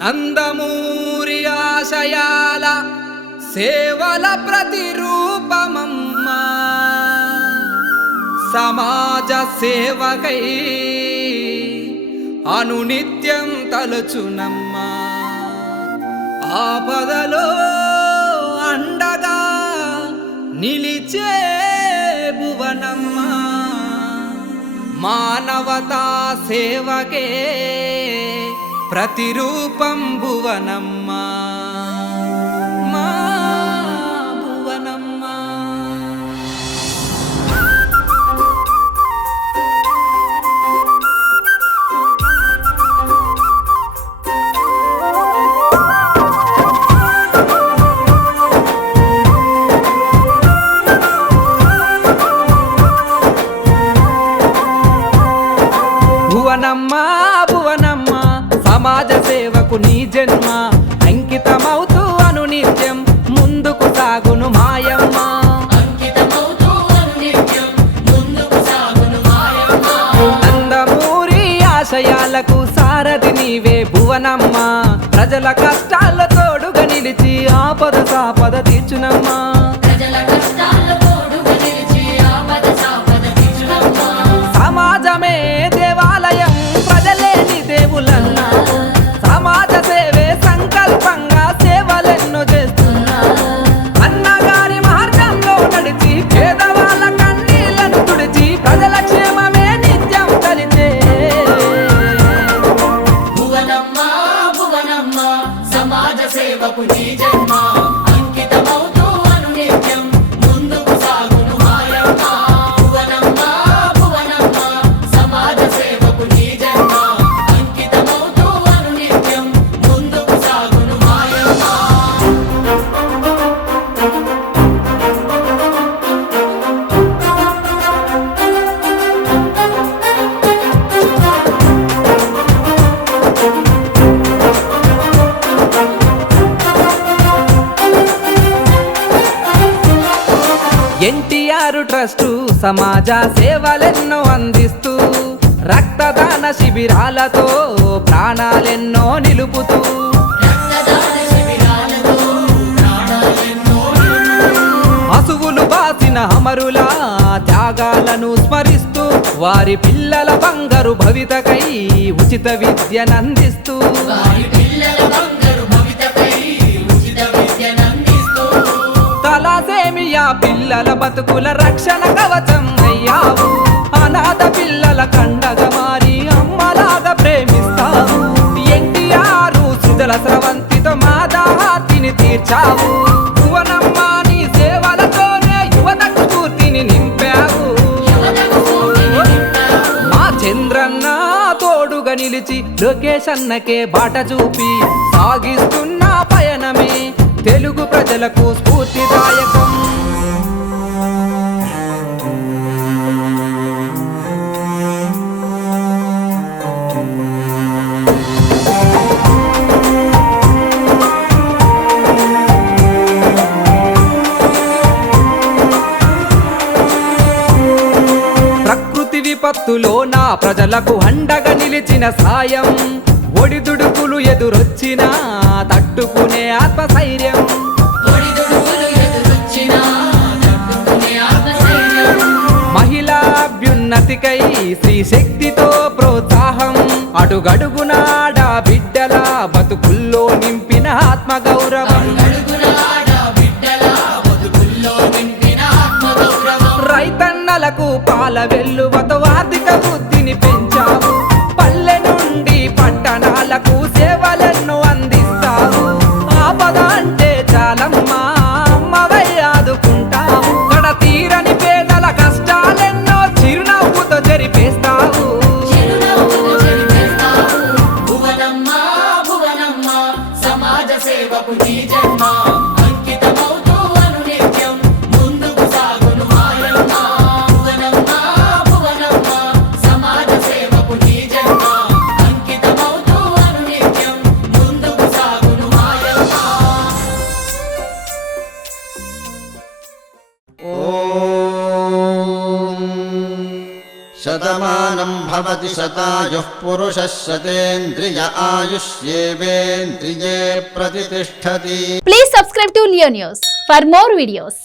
నందమూరి ఆశయాల సేవల ప్రతిరూపమమ్మా, సమాజ సేవకై అనునిత్యం తలచునమ్మా. ఆపదలో అండగా నిలిచే భువనమ్మా, మానవతా సేవకే ప్రతిరూపం భువనమ్మా, మా భువనమ్మా. భువనమ్మా భువనమ్మా, సమాజ సేవకు నీ జన్మ అంకితమవుతూ అనునిత్యం ముందుకు సాగును మాయమ్మ. నందమూరి ఆశయాలకు సారథి నీవే భువనమ్మ, ప్రజల కష్టాల తోడుగా నిలిచి ఆపద సాపద తీర్చునమ్మా. సమాజమే దేవాలయం, ప్రజలేని దేవులన్నా, సమాజ సేవే సంకల్పంగా సేవలెన్నో చేస్తున్నా. అన్నగారి మార్గంలో నడిచి పేదవాళ్ళ కన్నీళ్లను తుడిచి ప్రజల క్షేమమే నిత్యం కలిచే భువనమ్మా భువనమ్మా, సమాజ సేవకు నీ జన్మ అంకితమవుతూ అనునిత్యం ముందుకు సాగును మాయమ్మ. భువనమ్మా భువనమ్మా, సమాజ సేవకు నీ జన్మ అంకితమవుతూ అనునిత్యం ముందుకు సాగును మాయమ్మ. ఎన్టీఆర్ ట్రస్టు సమాజ సేవలెన్నో అందిస్తూ రక్తదాన శిబిరాలతో ప్రాణాలెన్నో నిలుపుతూ అసువులు బాసిన అమరుల త్యాగాలను స్మరిస్తూ వారి పిల్లల బంగారు భవితకై ఉచిత విద్యనందిస్తూ తలసేమియా పిల్లల బతుకుల రక్షణ కవచం అయ్యావు. అనాథ పిల్లల కండగా మారి అమ్మలాగా ప్రేమిస్తావు. ఎన్టీఆర్ సుజల స్రవంతితో మాదాహార్తిని తీర్చావు. భువనమ్మ నీ సేవలతోనే యువతకు స్ఫూర్తిని నింపావు. మా చంద్రన్న తోడుగా నిలిచి లోకేష్ అన్నకే బాట చూపి సాగిస్తున్న పయనమే తెలుగు ప్రజలకు స్ఫూర్తిదాయకం. ప్రకృతి విపత్తులో నా ప్రజలకు అండగా నిలిచిన సాయం, ఒడిదుడుకులు ఎదురొచ్చినా తట్టుకునే ఆత్మస్థైర్యం. మహిళా అభ్యున్నతికై స్త్రీ శక్తితో ప్రోత్సాహం, అడుగడుగునాడ బిడ్డల బతుకుల్లో నింపిన ఆత్మగౌరవం. రైతన్నలకు పాల వెల్లువతో ఆర్థిక వృద్ధిని పెంచావు. పల్లె నుండి పట్టణాలకు సేవలెన్నో అందిస్తావు. ఆపద అంటే చాలమ్మా అమ్మవై ఆదుకుంటావు. కడ తీరని పేదల కష్టాలెన్నో చిరునవ్వుతో జరిపేస్తావు. భువనమ్మా భువనమ్మా, సమాజ సేవకు నీ జన్మ అంకితమవుతూ అనునిత్యం ముందుకు సాగును మాయమ్మ. భువనమ్మా భువనమ్మా, సమాజ సేవకు నీ జన్మ అంకితమవుతూ అనునిత్యం ముందుకు సాగును మాయమ్మ. శతమానం భవతి शतायुः पुरुषः शतेन्द्रिय आयुष्येवेन्द्रिये प्रतिष्ठति. Please subscribe to Leo News for more videos.